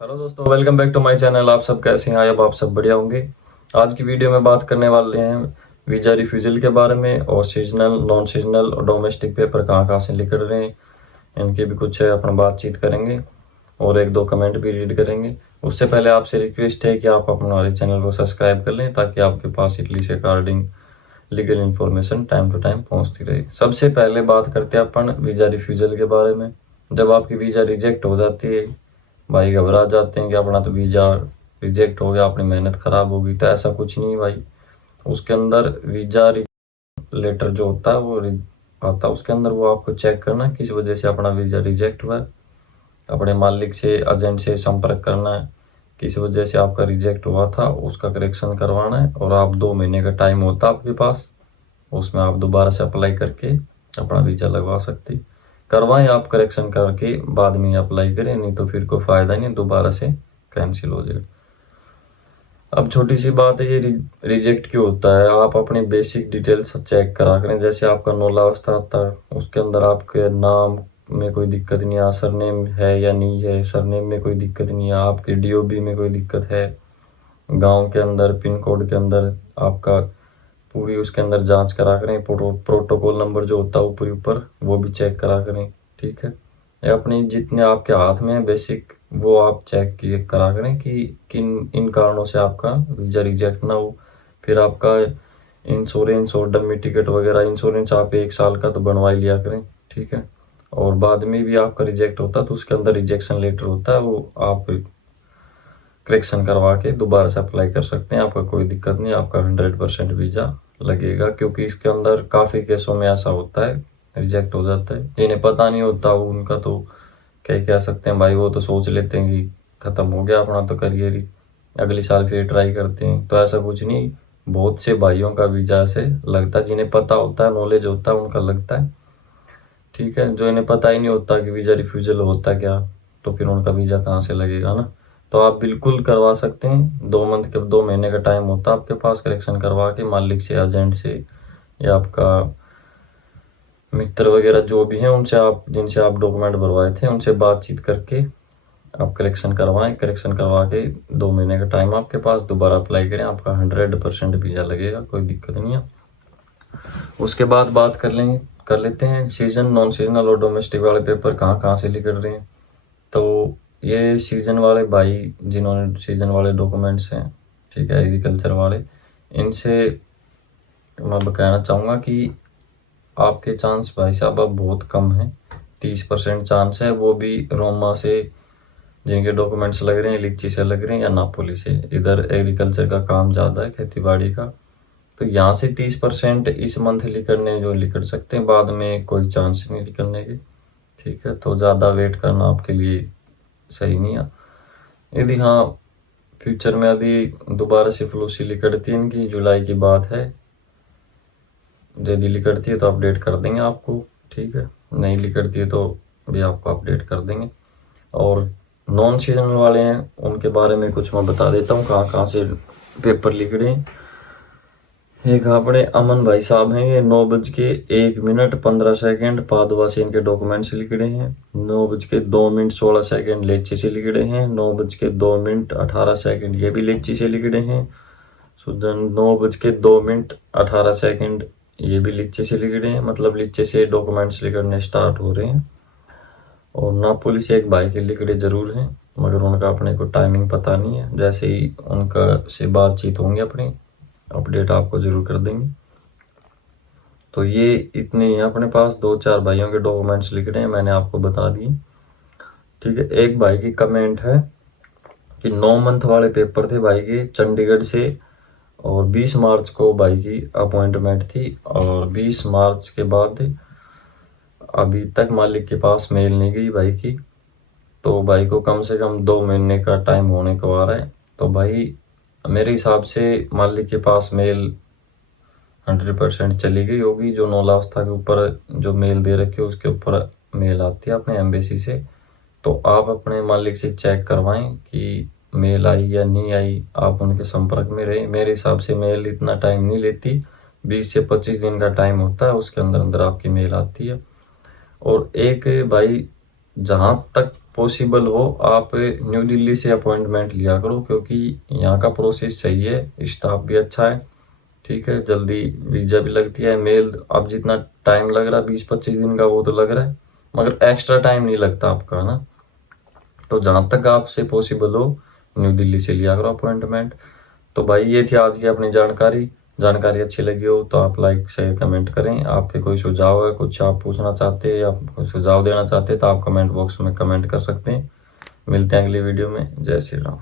Hello दोस्तों, welcome back to my channel. आप सब कैसे हैं? आई होप आप सब बढ़िया होंगे। आज की वीडियो में बात करने वाले हैं वीज़ा रिफ्यूजल के बारे में और सीजनल, नॉन सीजनल और डोमेस्टिक पेपर कहाँ कहाँ से निकल रहे हैं, इनकी भी कुछ अपना बातचीत करेंगे और एक दो कमेंट भी रीड करेंगे। उससे पहले आपसे रिक्वेस्ट है कि आप अपने हमारे चैनल को सब्सक्राइब कर लें ताकि आपके पास इटली से according legal information time to time पहुँचती रहे। सबसे पहले बात करते हैं अपन वीज़ा रिफ्यूजल के बारे में। जब आपकी वीज़ा रिजेक्ट हो जाती है, भाई घबरा जाते हैं कि अपना तो वीज़ा रिजेक्ट हो गया, अपनी मेहनत खराब होगी। तो ऐसा कुछ नहीं भाई। उसके अंदर वीज़ा लेटर जो होता है वो आता है, उसके अंदर वो आपको चेक करना किस वजह से अपना वीज़ा रिजेक्ट हुआ है। अपने मालिक से, एजेंट से संपर्क करना है, किस वजह से आपका रिजेक्ट हुआ था उसका करेक्शन करवाना है। और आप 2 महीने का टाइम होता है आपके पास, उसमें आप दोबारा से अप्लाई करके अपना वीज़ा लगवा सकते। करवाएं आप करेक्शन करके, बाद में अप्लाई करें, नहीं तो फिर कोई फ़ायदा नहीं, दोबारा से कैंसिल हो जाएगा। अब छोटी सी बात है, ये रिजेक्ट क्यों होता है। आप अपनी बेसिक डिटेल्स चेक करा करें। जैसे आपका नौलावस्था आता है, उसके अंदर आपके नाम में कोई दिक्कत नहीं है, सरनेम है या नहीं है, सरनेम में कोई दिक्कत नहीं है, आपके डीओबी में कोई दिक्कत है, गांव के अंदर पिन कोड के अंदर आपका पूरी उसके अंदर जांच करा करें। प्रोटोकॉल नंबर जो होता है ऊपर ऊपर वो भी चेक करा करें, ठीक है। ये अपने जितने आपके हाथ में है बेसिक, वो आप चेक किए करा करें कि किन इन कारणों से आपका वीज़ा रिजेक्ट ना हो। फिर आपका इंश्योरेंस और डमी टिकट वगैरह, इंश्योरेंस आप 1 साल का तो बनवा ही लिया करें, ठीक है। और बाद में भी आपका रिजेक्ट होता है तो उसके अंदर रिजेक्शन लेटर होता है, वो आप करेक्शन करवा के दोबारा से अप्लाई कर सकते हैं। आपका कोई दिक्कत नहीं, आपका 100% वीज़ा लगेगा। क्योंकि इसके अंदर काफ़ी केसों में ऐसा होता है, रिजेक्ट हो जाता है। जिन्हें पता नहीं होता वो उनका तो क्या कह सकते हैं भाई, वो तो सोच लेते हैं कि ख़त्म हो गया अपना तो करियर ही, अगले साल फिर ट्राई करते हैं। तो ऐसा कुछ नहीं, बहुत से भाइयों का वीज़ा से लगता है, जिन्हें पता होता है, नॉलेज होता है, उनका लगता है, ठीक है। जो इन्हें पता ही नहीं होता कि वीज़ा रिफ्यूजल होता क्या, तो फिर उनका वीज़ा कहाँ से लगेगा ना। तो आप बिल्कुल करवा सकते हैं। 2 महीने का टाइम होता है आपके पास, करेक्शन करवा के मालिक से, एजेंट से या आपका मित्र वगैरह जो भी हैं उनसे, आप जिनसे आप डॉक्यूमेंट भरवाए थे उनसे बातचीत करके आप करेक्शन करवाएं। करेक्शन करवा के 2 महीने का टाइम आपके पास, दोबारा अप्लाई करें, आपका 100% वीज़ा लगेगा, कोई दिक्कत नहीं है। उसके बाद बात कर लेते हैं सीजन, नॉन सीजनल और डोमेस्टिक वाले पेपर कहाँ कहाँ से निकल रहे हैं। तो ये सीजन वाले भाई, जिन्होंने सीजन वाले डॉक्यूमेंट्स हैं, ठीक है, एग्रीकल्चर वाले, इनसे मैं कहना चाहूँगा कि आपके चांस भाई साहब अब बहुत कम है। 30% चांस है, वो भी रोमा से जिनके डॉक्यूमेंट्स लग रहे हैं, लिच्ची से लग रहे हैं या नापोली से। इधर एग्रीकल्चर का काम ज़्यादा है, खेती बाड़ी का। तो यहाँ से 30% इस मंथ लिखने जो लिख सकते हैं, बाद में कोई चांस नहीं लिखने के, ठीक है। तो ज़्यादा वेट करना आपके लिए सही नहीं है। यदि हाँ फ्यूचर में यदि दोबारा से फ्लूसी लिखड़ती है, इनकी जुलाई की बात है, यदि लिखड़ती है तो अपडेट कर देंगे आपको, ठीक है। नहीं लिखड़ती है तो भी आपको अपडेट कर देंगे। और नॉन सीजनल वाले हैं उनके बारे में कुछ मैं बता देता हूँ कहाँ कहाँ से पेपर लिख रहे हैं। एक अपने अमन भाई साहब हैं, ये 9:01:15 पादवा से इनके डॉक्यूमेंट्स लिख रहे हैं। 9:02:16 लेच्ची से लिख रहे हैं। 9:02:18 ये भी लेच्ची से लिख रहे हैं। सुदन 9:02:18 ये भी लीचे से लिख रहे हैं, मतलब लीचे से डॉक्यूमेंट्स लिखने स्टार्ट हो रहे हैं। और नापोली से एक भाई के लिख रहे जरूर हैं, मगर उनका अपने को टाइमिंग पता नहीं है। जैसे ही उनका से बातचीत होंगी अपनी, अपडेट आपको जरूर कर देंगे। तो ये इतने ही अपने पास 2-4 भाइयों के डॉक्यूमेंट्स लिख रहे हैं, मैंने आपको बता दिए, ठीक है। एक भाई की कमेंट है कि 9 मंथ वाले पेपर थे भाई के चंडीगढ़ से, और 20 मार्च को भाई की अपॉइंटमेंट थी, और 20 मार्च के बाद अभी तक मालिक के पास मेल नहीं गई भाई की। तो भाई को कम से कम 2 महीने का टाइम होने को आ रहा है। तो भाई मेरे हिसाब से मालिक के पास मेल 100% चली गई होगी। जो नौलावस्था के ऊपर जो मेल दे रखे उसके ऊपर मेल आती है अपने एम्बेसी से। तो आप अपने मालिक से चेक करवाएं कि मेल आई या नहीं आई, आप उनके संपर्क में रहें। मेरे हिसाब से मेल इतना टाइम नहीं लेती, 20 से 25 दिन का टाइम होता है, उसके अंदर अंदर आपकी मेल आती है। और एक भाई, जहाँ तक पॉसिबल हो आप न्यू दिल्ली से अपॉइंटमेंट लिया करो, क्योंकि यहाँ का प्रोसेस सही है, स्टाफ भी अच्छा है, ठीक है, जल्दी वीजा भी लगती है। मेल अब जितना टाइम लग रहा है 20-25 दिन का वो तो लग रहा है, मगर एक्स्ट्रा टाइम नहीं लगता आपका ना। तो जहां तक आपसे पॉसिबल हो न्यू दिल्ली से लिया करो अपॉइंटमेंट। तो भाई ये थी आज की अपनी जानकारी अच्छी लगी हो तो आप लाइक शेयर कमेंट करें। आपके कोई सुझाव है, कुछ आप पूछना चाहते हैं या कोई सुझाव देना चाहते हैं तो आप कमेंट बॉक्स में कमेंट कर सकते हैं। मिलते हैं अगली वीडियो में। जय श्री राम।